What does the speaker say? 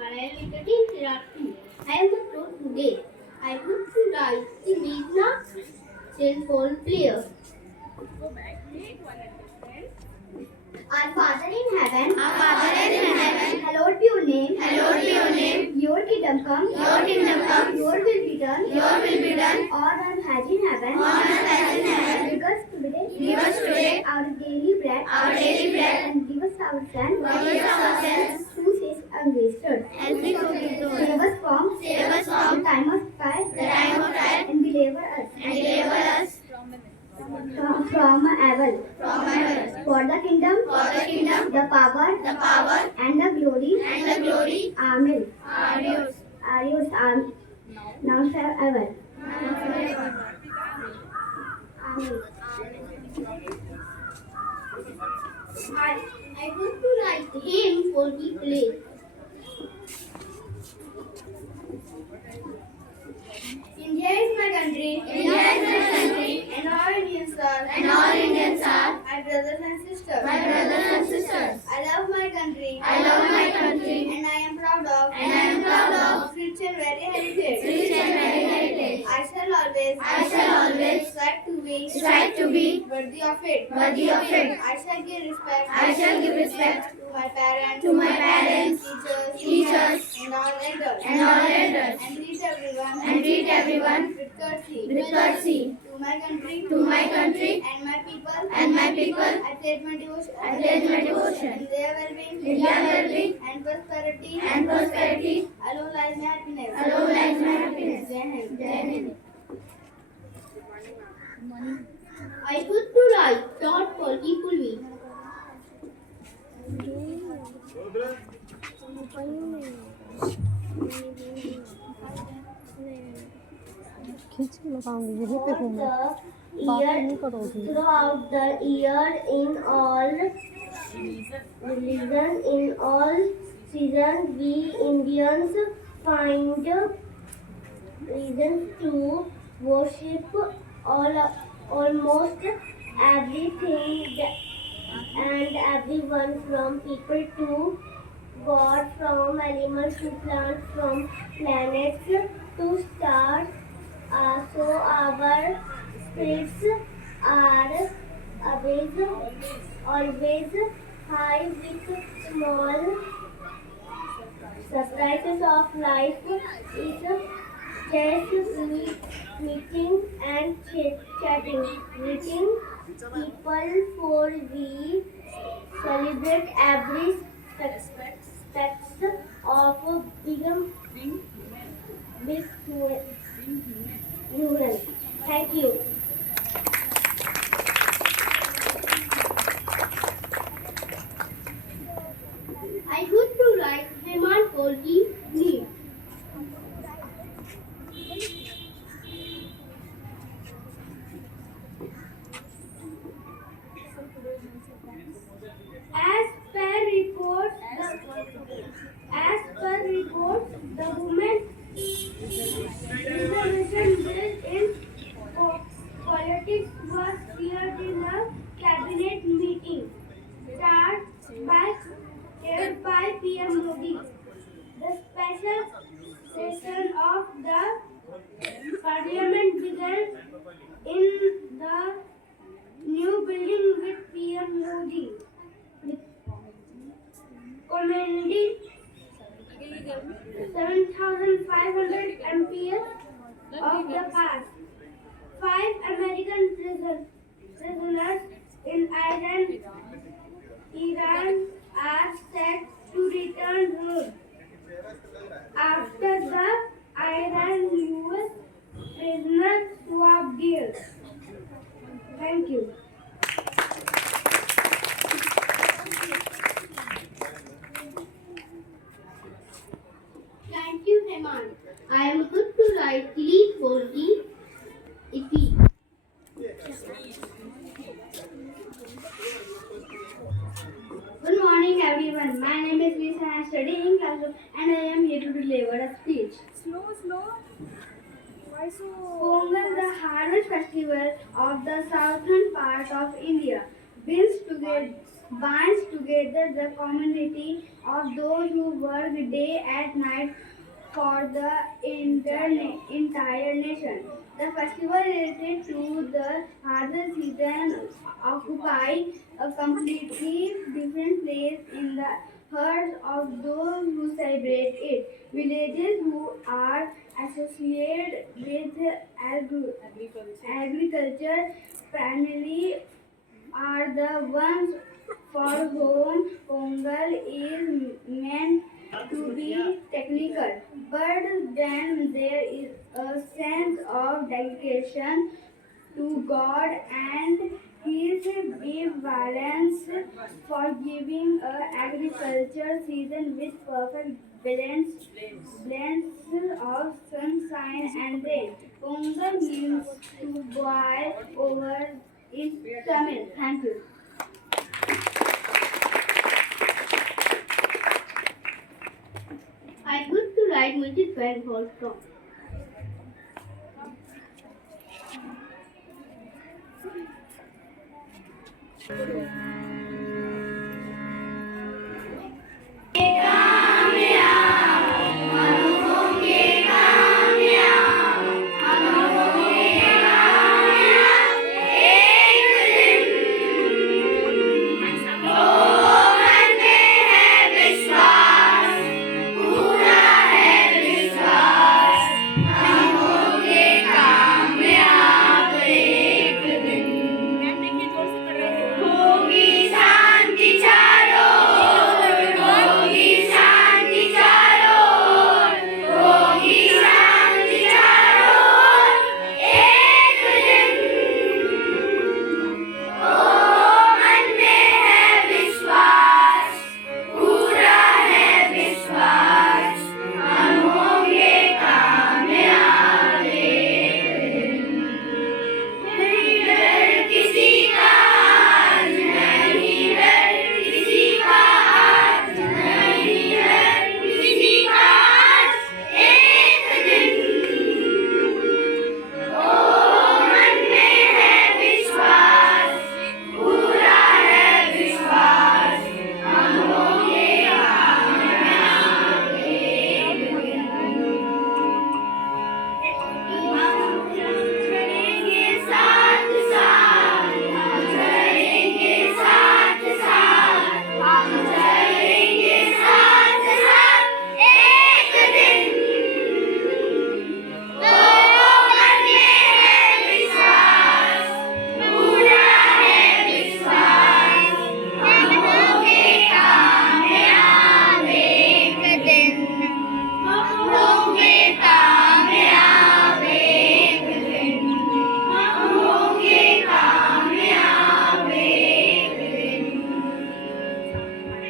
I am a pro today. I want to write the Meghna cell player. Our Father in heaven, hallowed be your name. Your kingdom come. Your will be done. On earth as in heaven. Give us today our daily bread. And give us our sins. Who says unwasted. Save us from the time of trial. And deliver us from evil. For the kingdom, the power, and the glory. Amen. Are yours, now forever. Amen. I want to write hymn for the play. India is my country. And all Indians are my brothers and sisters. I love my country. And I am proud of its rich and very heritage. I shall always strive to be worthy of it. I shall give respect to my parents, teachers, and all elders. And treat everyone with courtesy. To my country and my people. I pledge my devotion. In their well-being and prosperity. Alone lies my happiness. Jai Hind. I put to write thought for equally. खींच के लगाऊंगी यहीं पे हूँ मैं बात नहीं करोगी Throughout the year, in all religion, in all seasons, we Indians find reasons to worship almost everything and everyone, from people to God, from animals to plants, from planets to stars. So our spirits are always high with small surprises of life. Is just meeting and chatting, meeting people, for we celebrate every aspect of big human. Thank you. I would to write Hemant Kolki name. As per reports, the women reservation bill in politics was cleared in a cabinet meeting chaired by PM Modi. The special session of the parliament began in the new building with PM Modi commending 7,500 MPs of the past. 5 American prisoners in Iran are set to return home after the Iran-US prisoner swap deal. Thank you. Thank you, Hemant. I am good to write lead for the EP. Good morning, everyone. My name is Lisa. I am studying in classroom and I am here to deliver a speech. Slow. Why so? Pongal, the harvest festival of the southern part of India, binds together the community of those who work day and night for the entire nation. The festival related to the harvest season occupy a completely different place in the hearts of those who celebrate it. Villages who are associated with agriculture primarily are the ones for whom Pongal is meant to be technical. But then there is a sense of dedication to God and His benevolence for giving a agriculture season with perfect blends of sunshine and rain. Pongal means to boil over in Tamil. Thank you. I used to write music when was from.